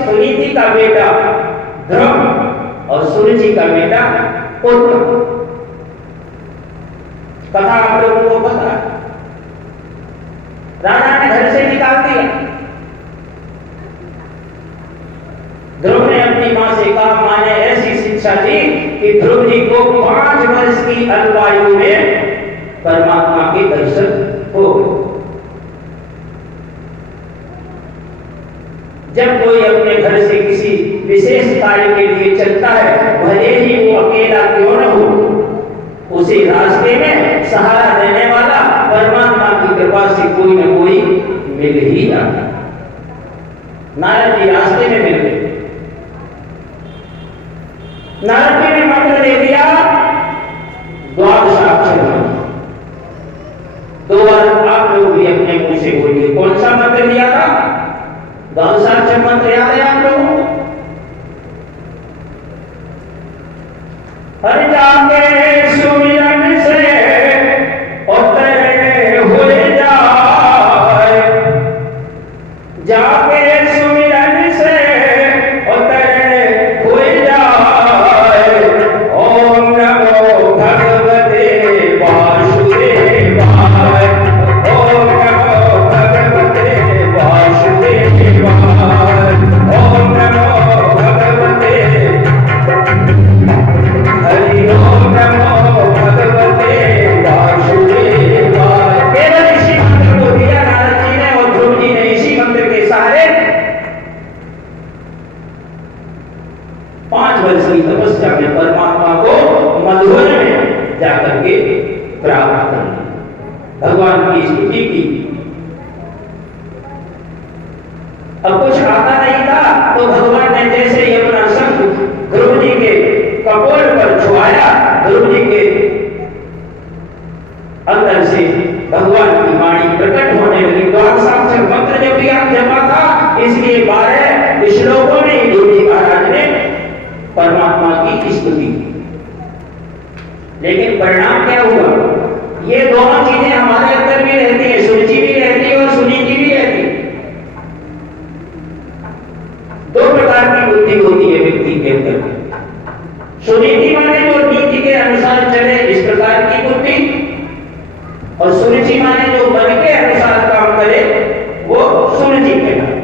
सुनीति का बेटा ध्रुव और सुरुचि का बेटा उत्तम। कथा आप लोगों को पता है। राजा ने घर से निकाल दिया। ध्रुव ने अपनी मां से कहा, मां ने ऐसी शिक्षा दी कि ध्रुव जी को 5 वर्ष की अल्पायु में परमात्मा के दर्शन हो। जब कोई अपने घर से किसी विशेष कार्य के लिए चलता है, भले ही वो अकेला क्यों न हो, उसे रास्ते में सहारा देने वाला परमात्मा की कृपा से कोई न कोई मिल ही जाता। नारद जी रास्ते में मिल गए। नारद जी ने मंत्र दे दिया, द्वादशाक्षर मंत्र। 2 बार आप लोग भी अपने मुंह से बोलिए। कौन सा मंत्र दिया था? द्वादशाक्षर मंत्र याद है आप लोगों को? हर जाके सुमिरन से उतरे हुए जाए, जाके सुमिरन से उतरे हुए जाए। ओम नमो भगवते वासुदेवाय, ओम नमो भगवते वासुदेवाय, ओम नमो भगवते हरि ओम नमो भगवते वासुदेवाय। केवल इसी मंत्र को दिया नारद जी ने और ध्रुव जी ने इसी मंत्र के सहारे 5 वर्ष की तपस्या में परमात्मा को मधुवन में जाकर के प्राप्त कर लिया, भगवान की स्तुति की। अब कुछ आता नहीं था तो भगवान ने जैसे ही अपना शंख ध्रुव जी के कपोल पर छुआया, ध्रुव जी के अंदर से भगवान की वाणी प्रकट होने लगी। द्वादशाक्षर मंत्र जब भी आप जपा था, इसलिए 12 श्लोकों में ध्रुव जी महाराज ने परमात्मा की स्तुति की। लेकिन परिणाम क्या हुआ? ये दोनों चीजें हमारे अंदर भी रहती है, सुरुचि भी रहती है और सुनीति भी रहती है। 2 प्रकार की बुद्धि होती है व्यक्ति के अंदर। सुनीति माने जो नीति के अनुसार चले, इस प्रकार की बुद्धि, और सुरुचि माने जो मन के अनुसार काम करे, वो सुरुचि कहलाती।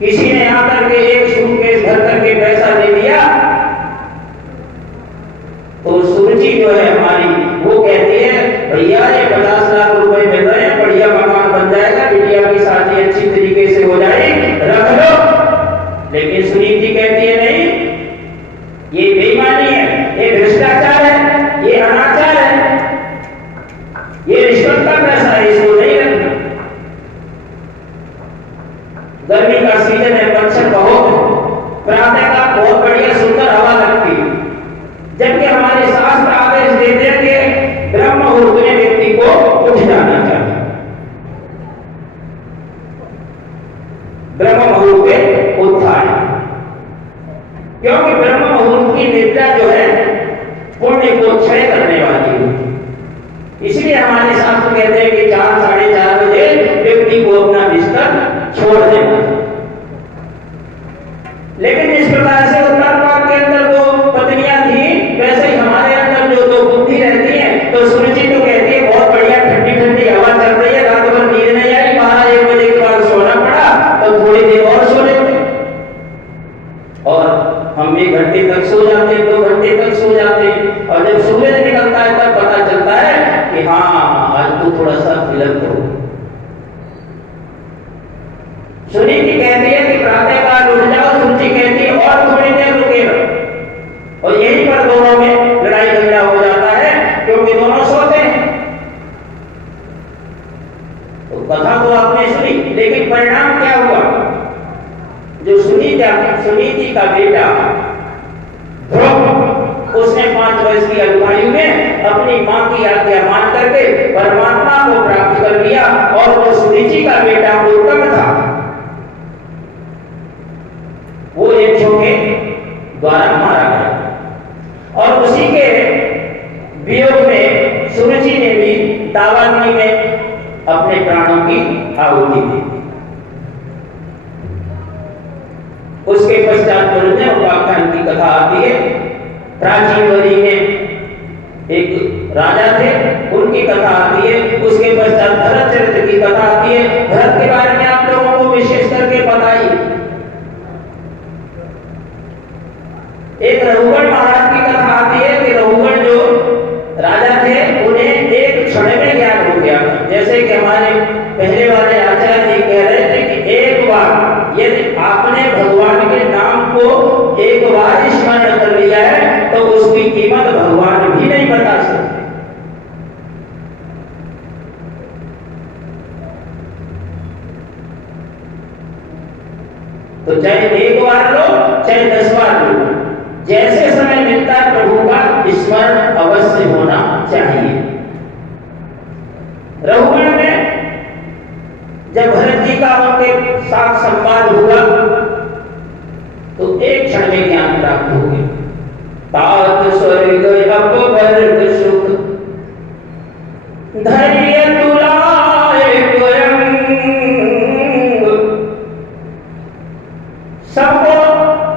किसी ने आकर के एक सूटकेस भर करके पैसा दे दिया तो सुरुचि जो है हमारी, वो कहती है भैया ये 50 लाख रुपए मिल रहे हैं, बढ़िया मकान बन जाएगा, बिटिया की शादी अच्छी तरीके से हो जाएगी, रख लो। लेकिन सुनीति कहती है नहीं, ये बेईमानी है, ये भ्रष्टाचार है, ये अनाचार है, ये रिश्वत का पैसा है, इसको नहीं रखना। गर्मी का सीजन है, मच्छर बहुत है, प्रातः का बहुत बढ़िया सुंदर हवा लगती है, जबकि हमारे शास्त्र आदेश देते हैं कि क्योंकि ब्रह्म मुहूर्त की निद्रा जो है पुण्य को क्षय करने वाली है। इसलिए हमारे शास्त्र कहते हैं कि 4 साढ़े 4 बजे व्यक्ति को अपना बिस्तर छोड़ देना। लेकिन इस प्रकार से उत्तरपाद के अंदर दो पत्नियां थी, वैसे ही हमारे अंदर जो दो बुद्धि रहती है, तो सुरुचि तो कहती है बहुत बढ़िया ठंडी ठंडी हवा चल रही है, रात भर नींद नहीं आई, 12-1 बजे के बाद सोना पड़ा, तो थोड़ी देर और सो लेते। और हम 1 घंटे तक सो जाते, 2 घंटे तक सो जाते, और जब सूरज निकलता है तब पता चलता है कि हाँ आज तो थोड़ा सा विलंब हो। सुनीति कहती है कि प्रातः काल उठ जाओ, सुरुचि कहती है और थोड़ी देर रुके रहो। और यहीं पर दोनों में लड़ाई झगड़ा हो जाता है, क्योंकि दोनों सोते हैं। तो कथा तो आपने सुनी, लेकिन परिणाम क्या हुआ? जो सुनीति का बेटा ध्रुव, उसने 5 वर्ष की आयु में अपनी मां की आज्ञा मान करके परमात्मा को प्राप्त कर लिया, और वो सुनीति का बेटा उत्तम था, वो यक्षों के द्वारा मारा गया। और उसी के वियोग में सुरुचि ने भी दावाग्नि में अपने प्राणों की आहुति दी। उसके पश्चात पुण्य उपाख्यान की कथा आती है। प्राचीन वरी में एक राजा थे, उनकी कथा आती है। उसके पश्चात भरत चरित्र की कथा आती है। भरत के बारे में आप लोगों को विशेष करके पता ही। एक रघुगण महाराज की कथा आती है कि रघुगण जो राजा थे, उन्हें एक क्षण में ज्ञान हो गया। जैसे कि हमारे पहले वाले आचार्य जी कह रहे थे कि एक बार यदि आपने भगवान के नाम को एक बार स्मरण कर लिया है, तो उसकी कीमत भगवान भी नहीं बता सकते। तो चाहे एक बार लो, चाहे 10 बार लो, जैसे समय मिलता है प्रभु का स्मरण अवश्य होना चाहिए। रघुगण में जब भरत जी का उनके साथ संवाद हुआ, तो एक क्षण में ज्ञान प्राप्त हो गया। तात स्वर्ग अपवर्ग सुख धैर्य तुलाए सबको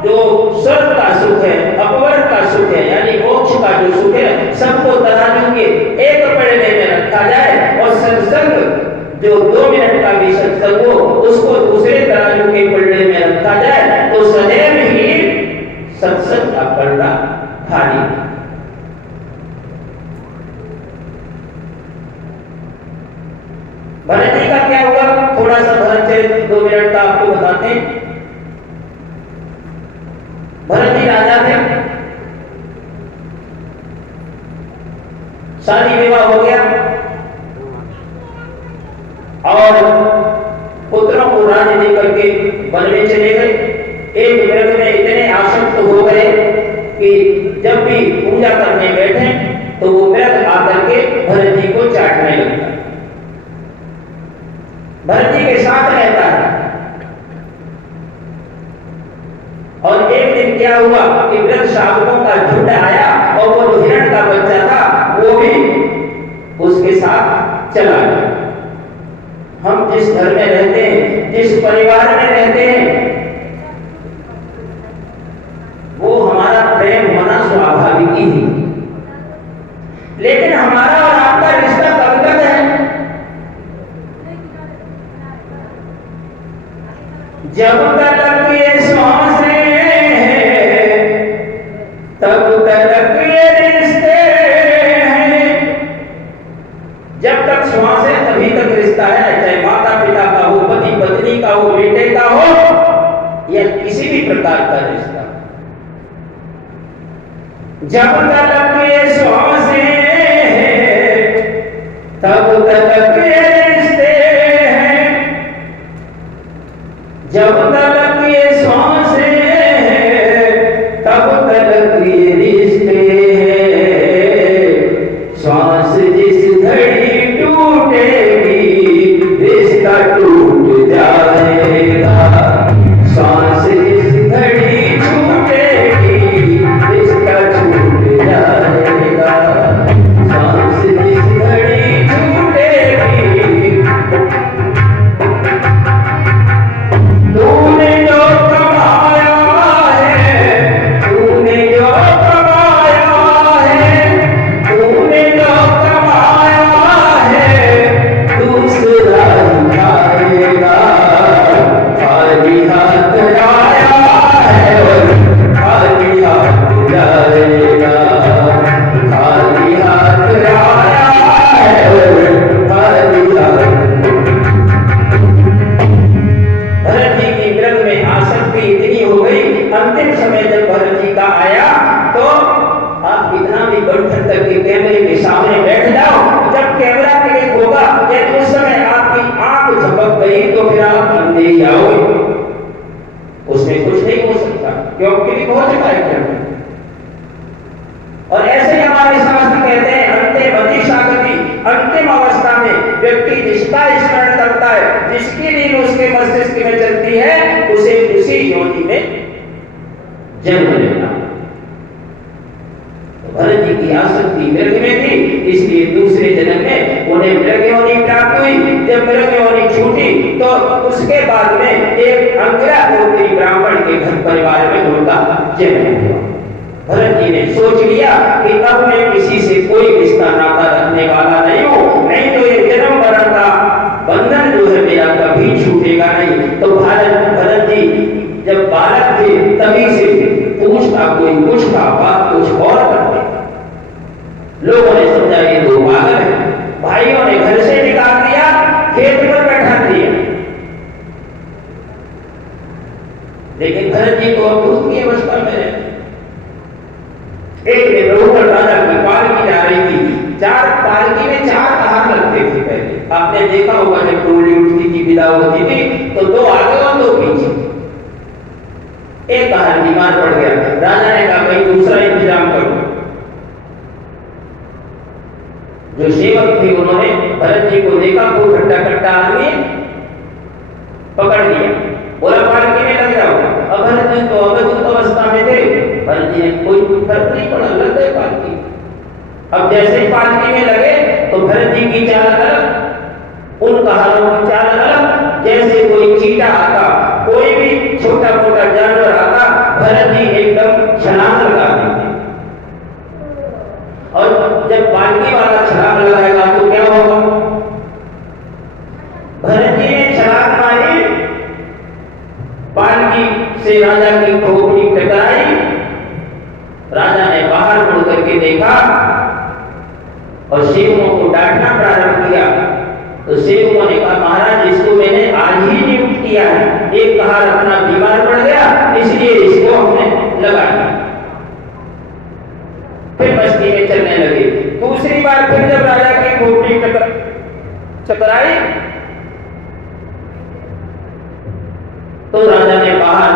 जो स्वर्ग का सुख है, अपवर्ग का सुख है, यानी मोक्ष का जो सुख है, सबको तराजू के एक पड़ने में रखा जाए, और सत्संग जो 2 मिनट का भी सत्संग हो, उसको दूसरे तराजू के पड़ने में रखा जाए, तो सदैव ही सत्संग का पलड़ा खाली। भरत जी का क्या हुआ? थोड़ा सा भरत चरित्र 2 मिनट का आपको बताते हैं। भरत जी राजा थे, शादी विवाह हो गया, और पुत्रों को राज देकर के वन में चले गए। एक मृग में इतने आसक्त हो गए कि जब भी पूजा करने बैठे तो वो मृग आकर के भरत जी को चाटने लगता। भरत जी के साथ रहता है। और एक दिन क्या हुआ कि मृग शावकों का झुंड आया, और वो जो हिरण का बच्चा था वो भी उसके साथ चला गया। हम जिस घर में रहते हैं, जिस परिवार में रहते हैं, वो हमारा प्रेम होना स्वाभाविक ही है। लेकिन हमारा और आपका रिश्ता कब तक है? जब तक ये सांसें तब तक ये रिश्ते हैं। जब तक श्वास है तभी तक रिश्ता है, चाहे माता पिता का हो, पति पत्नी का हो, बेटे का हो, या किसी भी प्रकार का रिश्ता। जब तक ये श्वासें हैं तब तक ये रिश्ते हैं। जब तक ये श्वासें हैं तब तक ये रिश्ते हैं। श्वास जिस घड़ी टूटेगी रिश्ता टूट जाएगा। श्वास जिस घड़ी छूटेगी जन्म लेना। भरत जी की आसक्ति मृग में थी, इसलिए दूसरे जन्म में उन्हें मृग योनि प्राप्त हुई। जब मृग योनि छूटी तो उसके बाद में एक अंगिरा गोत्री ब्राह्मण के घर परिवार में उनका जन्म हुआ। भरत जी ने सोच लिया कि अब मैं किसी से कोई रिश्ता नाता रखने वाला नहीं हूँ, नहीं तो ये जन्म मरण का बंधन जो है मेरा कभी छूटेगा नहीं। तो भरत जी जब बालक थे तभी से पूछता कोई कुछ था, बात कुछ और करते। लोगों ने समझा ये दो पागल है। भाइयों ने घर से निकाल दिया, खेत पर बैठा दिया। लेकिन भरत जी को अद्भुत की अवस्था में है। एक दिन रघुवर राजा की पालकी जा रही थी। चार पालकी में चार कहार लगते थे पहले। आपने देखा होगा जब टोली उठती थी, विदा होती थी तो दो आगे और दो पीछे। एक कहार बीमार पड़ गया, राजा ने कहा भाई दूसरा इंतजाम करो। जो सेवक थे उन्होंने भरत जी को देखा, कोई खट्टा खट्टा आदमी पकड़ लिया, बोला पालकी में लग जाओ। अब भरत जी तो अवधूत अवस्था में थे, भरत जी ने कोई फर्क नहीं पड़ा, लग गए पालकी। अब जैसे ही पालकी में लगे तो भरत जी की चाल अलग, उन कहारों की चाल अलग। जैसे कोई चीटा आता, कोई भी छोटा मोटा जानवर आता, भरत जी एकदम छलांग लगा देते। और जब पालकी वाला छलांग लगाएगा तो क्या होगा? भरत जी ने छलांग मारी, पालकी से राजा की खोपड़ी टकराई। राजा ने बाहर मुड़ करके देखा और सेवकों को डांटना प्रारंभ किया। तो सेवकों ने कहा महाराज इसको मैंने आज ही नियुक्त किया है, एक कहार अपना बीमार पड़ गया इसलिए इसको हमने लगा दिया। फिर मस्ती में चलने लगे। दूसरी बार फिर जब राजा की खोपड़ी चकराई तो राजा ने बाहर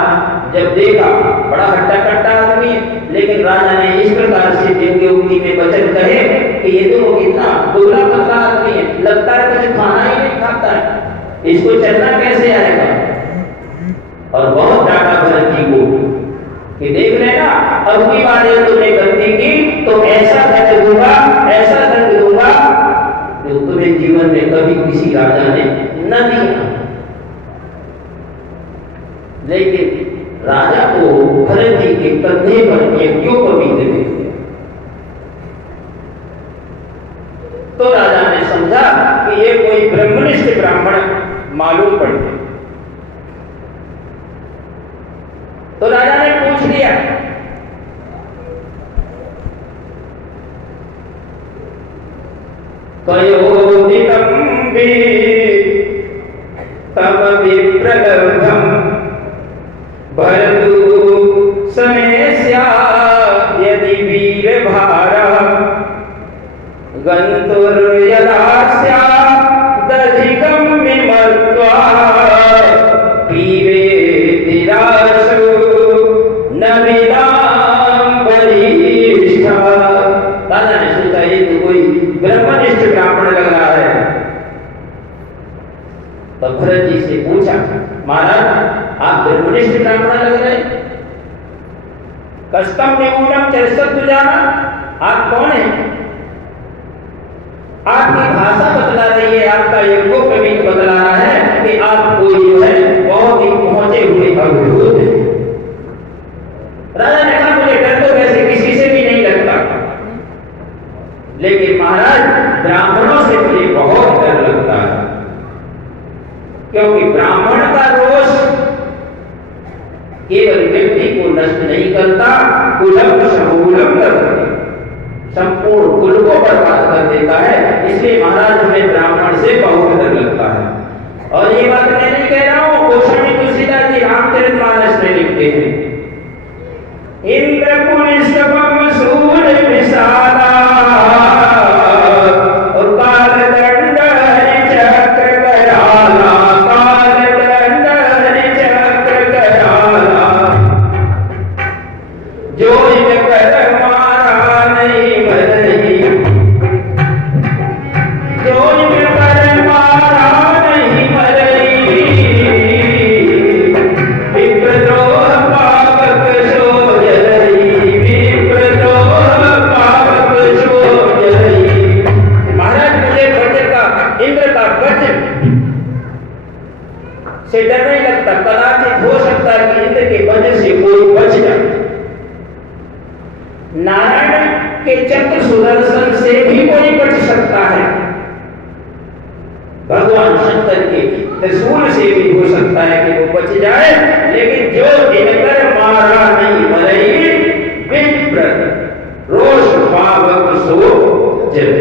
जब देखा, बड़ा हट्टा कट्टा आदमी है, लेकिन राजा ने इस प्रकार से देवके उक्ति में वचन कहे कि ये तो कितना दुबला पतला आदमी है, लगता है कुछ खाना ही नहीं खाता है, इसको चलना कैसे आएगा। और बहुत डांटा भरत जी को कि देख लेना अब की बार ये तुमने गलती की तो ऐसा दंड दूंगा, ऐसा दंड दूंगा जो तुम्हें जीवन में कभी किसी राजा ने न दिया। लेकिन राजा को भरत जी के कंधे पर यज्ञों पर बीते हुए, तो राजा ने समझा कि ये कोई ब्रह्मनिष्ठ ब्राह्मण मालूम पड़ते। तो राजा ने पूछ लिया कयोदितं भी तम विप्रलब्धम भरतु समेस्या यदि वीर भारः गन्तुर्यदास्या दधिकं विमर्त्वा पीवेति रासो न विदां वरिष्ठः। राजा ने सोचा ये तो कोई ब्रह्मनिष्ठ ब्राह्मण लग रहा है। तो भरत जी से पूछा महाराज आप ब्रह्मनिष्ठ ब्राह्मण लग रहे, कस्तम निगूढ़म चरिष्यतु जाना, आप कौन है? आपकी भाषा बतला रही है, आपका यज्ञोपवीत बतला रहा है कि आप कोई जो है बहुत ही पहुंचे हुए अवधूत है। राजा ने कहा मुझे डर तो वैसे किसी से भी नहीं लगता, लेकिन महाराज ब्राह्मणों से मुझे बहुत डर लगता है, क्योंकि ब्राह्मण का रोष केवल व्यक्ति को नष्ट नहीं करता, कुलम समूलम करता, संपूर्ण कुल को बर्बाद कर देता है। इसलिए महाराज हमें ब्राह्मण से बहुत डर लगता है। और ये बात मैं नहीं कह रहा हूं, गोस्वामी तुलसीदास जी रामचरितमानस में लिखते हैं इंद्र पुनिष्ठम सूर विशाला और काल दंड हरि चक्र कराला, काल दंड हरि चक्र कराला, जो कर मारा नहीं मरही हो सकता है कि वो बच जाए, लेकिन जो इनकर मारा नहीं मरई विप्र रोष पावक सो जल।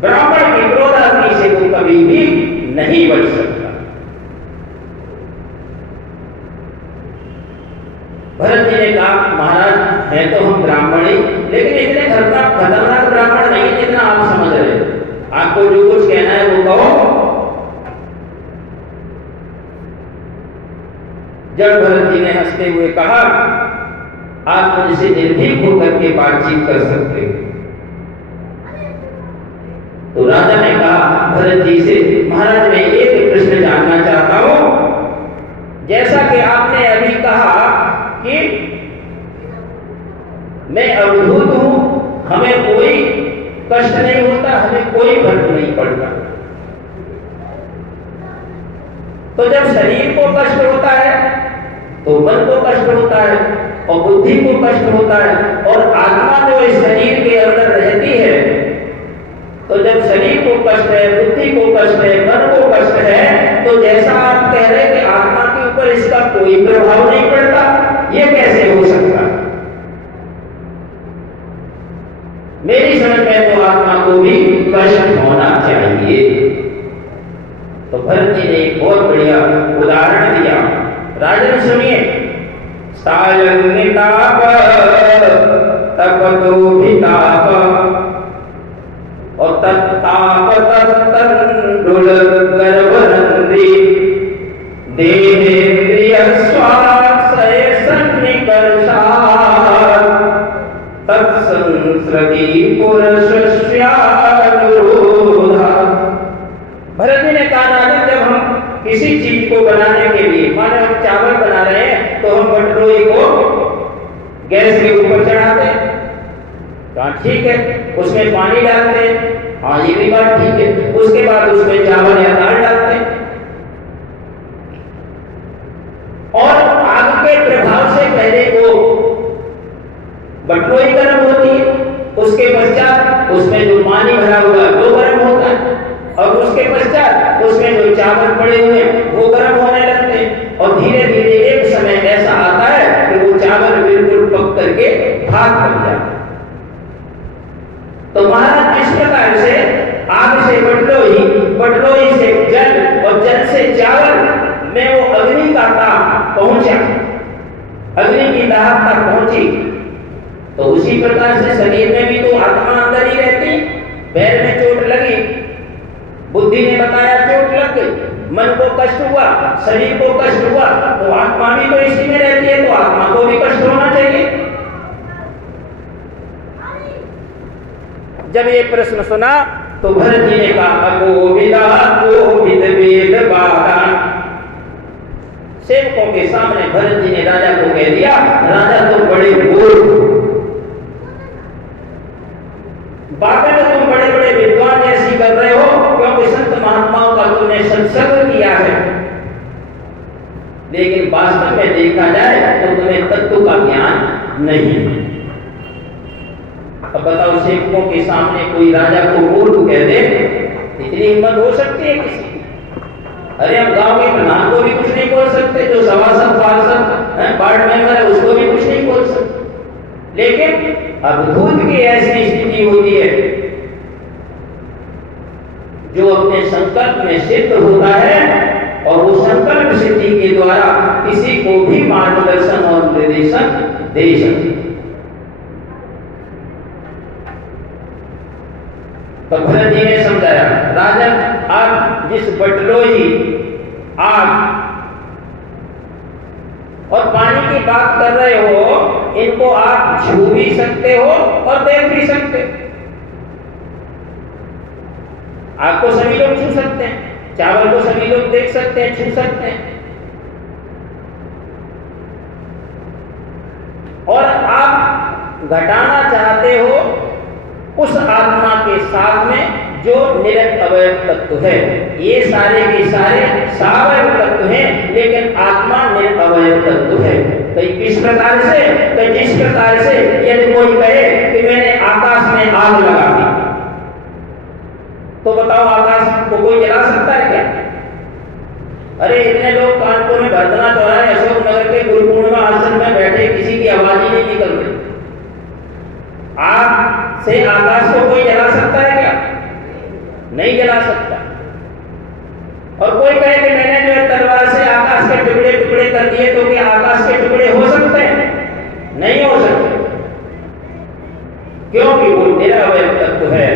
ब्राह्मण की क्रोधाग्नि से वो कभी भी नहीं बच सकता। भरत जी ने कहा महाराज है तो हम ब्राह्मण ही, लेकिन इतने खतरनाक ब्राह्मण नहीं जितना आप समझ रहे हो। आपको जो कुछ कहना है वो कहो। जब भरत जी ने हंसते हुए कहा आप मुझसे निर्भीक होकर के बातचीत कर सकते हो, तो राजा ने कहा भरत जी से महाराज मैं एक प्रश्न जानना चाहता हूं। जैसा कि आपने अभी कहा कि मैं अवधूत हूं, हमें कोई कष्ट नहीं होता, हमें कोई फर्क नहीं पड़ता, तो जब शरीर को कष्ट होता है तो मन को कष्ट होता है और बुद्धि को कष्ट होता है, और आत्मा जो इस शरीर के अंदर रहती है, तो जब शरीर को कष्ट है, बुद्धि को कष्ट है, मन को कष्ट है, तो जैसा आप कह रहे हैं कि आत्मा के ऊपर इसका कोई प्रभाव नहीं पड़ता, ये कैसे हो सकता? मेरी समझ में तो आत्मा को भी कष्ट होना चाहिए। तो भरत जी ने एक बहुत बढ़िया उदाहरण दिया। राजन सुनिए, सायंताप तपतो भिताप और तत्ताप तत्तंडुल गर्भनंदी देहेन्द्रिय स्वाश्रय सन्निकर्षात् तत्संसृति पुरुषस्यानुरोधा। भरत जी ने कहा राजन जब हम किसी चीज को बनाने के लिए, माने हम चावल बना रहे हैं तो हम बटलोई को गैस के ऊपर चढ़ाते हैं, कहा ठीक है, उसमें पानी डालते हैं, हाँ ये भी बात ठीक है, उसके बाद उसमें चावल या दाल डालते हैं, और आग के प्रभाव से पहले वो बटलोई गर्म होती है, उसके पश्चात उसमें जो पानी भरा हुआ है वो गर्म होता है, और उसके पश्चात उसमें जो चावल पड़े हुए हैं वो गर्म होने लगते हैं, और धीरे धीरे एक समय ऐसा आता है कि वो चावल बिल्कुल पक करके भात बन जाता है। तो महाराज इस प्रकार से आग से बटलोई, बटलोई से जल और जल से चावल में वो अग्नि का ताप पहुंचा, अग्नि की दाहक तक पहुंची। तो उसी प्रकार से शरीर में भी तो आत्मा अंदर ही रहती, पैर में चोट लगी, बुद्धि ने बताया चोट लग गई, मन को कष्ट हुआ, शरीर को कष्ट हुआ, तो आत्मा भी तो इसी में रहती है, तो आत्मा को भी कष्ट होना चाहिए। जब ये प्रश्न सुना तो भरत जी ने कहा अकोविदा कोविद वेद बाधान। सेवकों के सामने भरत जी ने राजा को कह दिया राजा तुम बड़े मूर्ख, बातें तो तुम बड़े बड़े विद्वान ऐसी कर रहे हो क्योंकि संत महात्माओं का तुमने सत्संग किया है, लेकिन वास्तव में देखा जाए तो तुम्हें तत्व का ज्ञान नहीं है। अब बताओ सेवकों के सामने कोई राजा को मूर्ख कह दे, इतनी हिम्मत हो सकती है किसी की? अरे हम गांव के प्रधान को भी कुछ नहीं बोल सकते, जो सभासद पार्षद वार्ड मेंबर है उसको भी कुछ नहीं बोल सकते, लेकिन अद्भुत की ऐसी स्थिति होती है जो अपने संकल्प में सिद्ध होता है, और वो संकल्प सिद्धि के द्वारा किसी को भी मार्गदर्शन और निर्देशन दे सकते। तो भरत जी ने समझाया राजन आप जिस बटलोई, आग और पानी की बात कर रहे हो, इनको आप छू भी सकते हो और देख भी सकते हो। आग को सभी लोग छू सकते हैं, चावल को सभी लोग देख सकते हैं, छू सकते हैं, और आप घटाना चाहते हो उस आत्मा के साथ में जो निरअवयव तत्व है। ये सारे के सारे सावयव तत्व हैं, लेकिन आत्मा निरअवयव तत्व है। तो किस प्रकार से? तो जिस प्रकार से यदि कोई कहे कि मैंने आकाश में आग लगा दी, तो बताओ आकाश को कोई जला सकता है क्या? अरे इतने लोग कानपुर में भरतना चौराहे अशोक नगर के गुरु पूर्णिमा आश्रम में बैठे, किसी की आवाज ही नहीं निकल रही। आग से आकाश को कोई जला सकता है क्या? नहीं जला सकता। और कोई कहे कि मैंने जो है तलवार से आकाश के टुकड़े टुकड़े कर दिए, तो क्या आकाश के टुकड़े हो सकते हैं? नहीं हो सकते, क्योंकि वो निरवय तत्व है।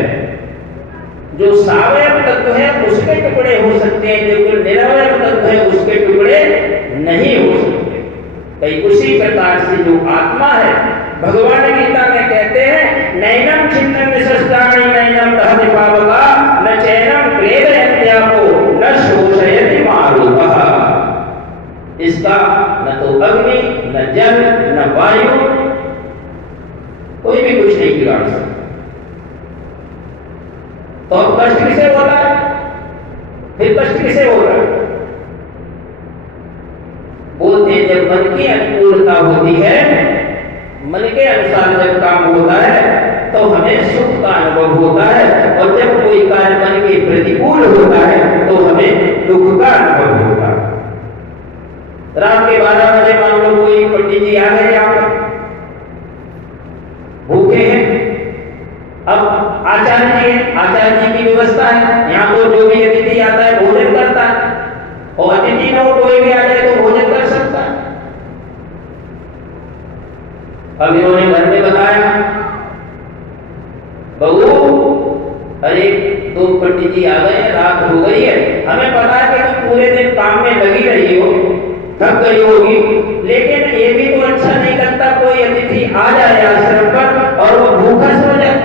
जो सावयव तत्व है उसके टुकड़े हो सकते हैं, जो निरवय तत्व है उसके टुकड़े नहीं हो सकते। कई उसी प्रकार से जो आत्मा है, भगवान गीता में कहते हैं नैनम छिन्नम विशस्तानि नैनम दहति पावका न चैनम क्लेदयन्त्यापो न शोषयति मारुतः। इसका न तो अग्नि, न जल, न वायु, कोई भी कुछ नहीं बिगाड़ सकता। तो कष्ट किसे होता है? फिर कष्ट किसे होता है? बोलते हैं जब मन की अनुकूलता होती है, मन के अनुसार जब काम होता है तो हमें सुख का अनुभव होता है, और जब कोई कार्य मन के प्रतिकूल होता है तो हमें दुख का अनुभव होता है। रात के 12 बजे मान लो कोई पंडित जी आ गए, यहाँ पर भूखे हैं। अब आचार्य जी है, आचार्य जी की व्यवस्था है, यहाँ तो जो भी अतिथि आता है भोजन करता है, और अतिथि न हो कोई भी आ जाए तो भोजन कर सकता है। अब इन्होंने घर में बताया, बहू अरे 2 पंडित जी आ गए, रात हो गई है, हमें पता है कि तुम पूरे दिन काम में लगी रही हो, थक गई होगी, लेकिन ये भी तो अच्छा नहीं लगता कोई अतिथि आ जाए आश्रम पर और वो भूखा सो जाए।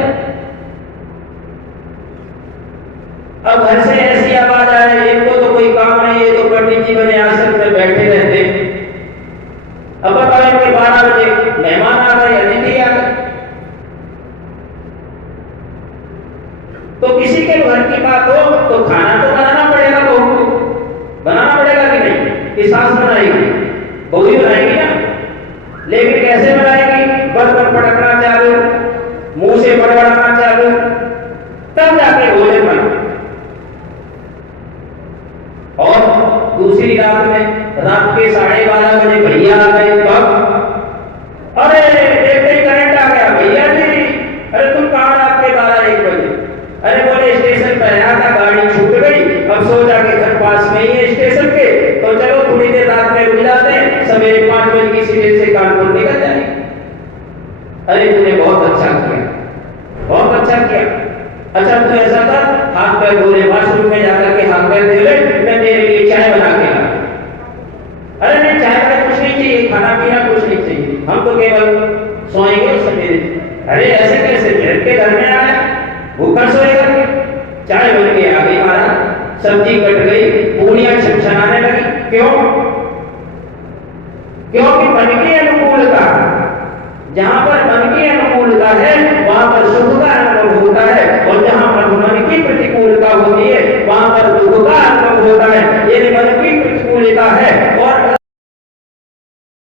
अब घर से ऐसी आवाज आ रही है, इनको तो कोई काम नहीं, ये तो पंडित जी बने आश्रम में बैठे रहते। अब बताओ इनके 12 बजे मेहमान आ गए, अतिथि आ गए, तो किसी के घर की बात हो तो खाना तो बनाना पड़ेगा, बहू को बनाना पड़ेगा कि नहीं? कि सास बनाएगी? बहू ही बनाएगी ना। लेकिन कैसे बनाएगी? बर्तन पटकना चालू, मुंह से बड़बड़ाना चालू, तब जाके भोजन बना। और दूसरी रात में रात के 12:30 बजे भैया आ गए, तब अरे देखते करंट आ गया, भैया जी अरे तुम कहाँ रात के 12-1 बजे? अरे बोले स्टेशन पर आया था, गाड़ी छूट गई, अब सोचा कि घर पास में ही है स्टेशन के, तो चलो थोड़ी देर रात में रुक जाते हैं, सवेरे 5 बजे की सीढ़ी से कानपुर निकल जाएंगे। अरे तूने बहुत अच्छा किया, बहुत अच्छा किया। अच्छा तू ऐसा कर, हाथ पैर धो ले, वॉशरूम में जाकर के हाथ पैर धो ले, मैं तेरे लिए चाय बना के ला। अरे नहीं चाय का कुछ नहीं चाहिए, खाना पीना कुछ नहीं चाहिए, हम तो केवल सोएंगे सवेरे। अरे ऐसे कैसे? भेड़ के घर में आया, भूखा सोएगा? चाय बन के आ गई महाराज, सब्जी कट गई, पूरियां छनछनाने लगी। क्यों? क्योंकि मन की अनुकूलता, जहां पर मन की अनुकूलता है वहां पर सुख का अनुभव होता है, और जहां पर मन की प्रतिकूलता होती है